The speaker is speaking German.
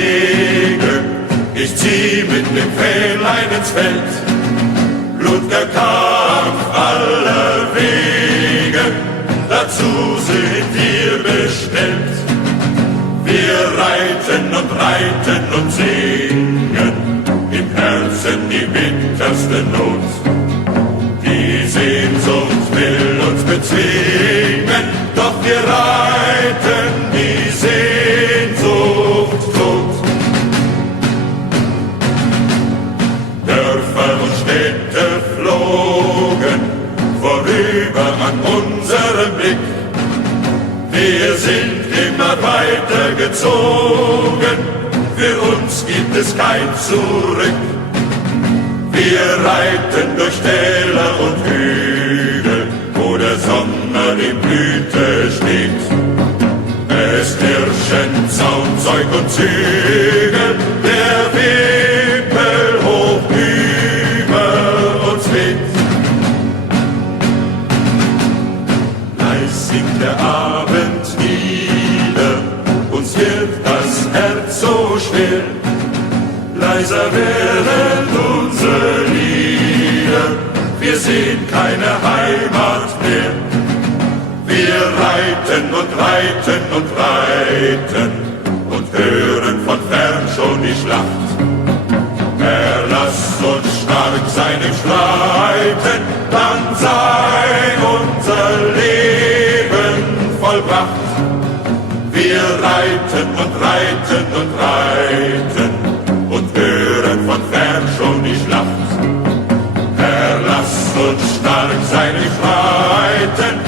Wege. Ich zieh mit dem Fähnlein ins Feld, blut'ger Kampf aller Wege, dazu sind wir bestellt. Wir reiten und singen, im Herzen die bitterste Not. Die Sehnsucht will uns bezwingen, doch wir reiten die Sehnsucht tot. Dörfer und Städte flogen vorüber an unserem Blick. Wir sind immer weiter gezogen, für uns gibt es kein Zurück. Wir reiten durch Täler und Hügel, wo der Sommer in Blüte steht. Es herrschen Zaun, Zeug und Zügel, der Wimpel hoch über uns weht. Leis singt der Abend nieder, uns wird das Herz so schwer. Leiser werden unsere Lieder, wir sehen keine Heimat mehr. Wir reiten und reiten und reiten und hören von fern schon die Schlacht. Erlass uns stark sein im Streiten, dann sei unser Leben vollbracht. Wir reiten und reiten und reiten und hören von fern schon die Schlacht. Erlass uns stark sein im Streiten,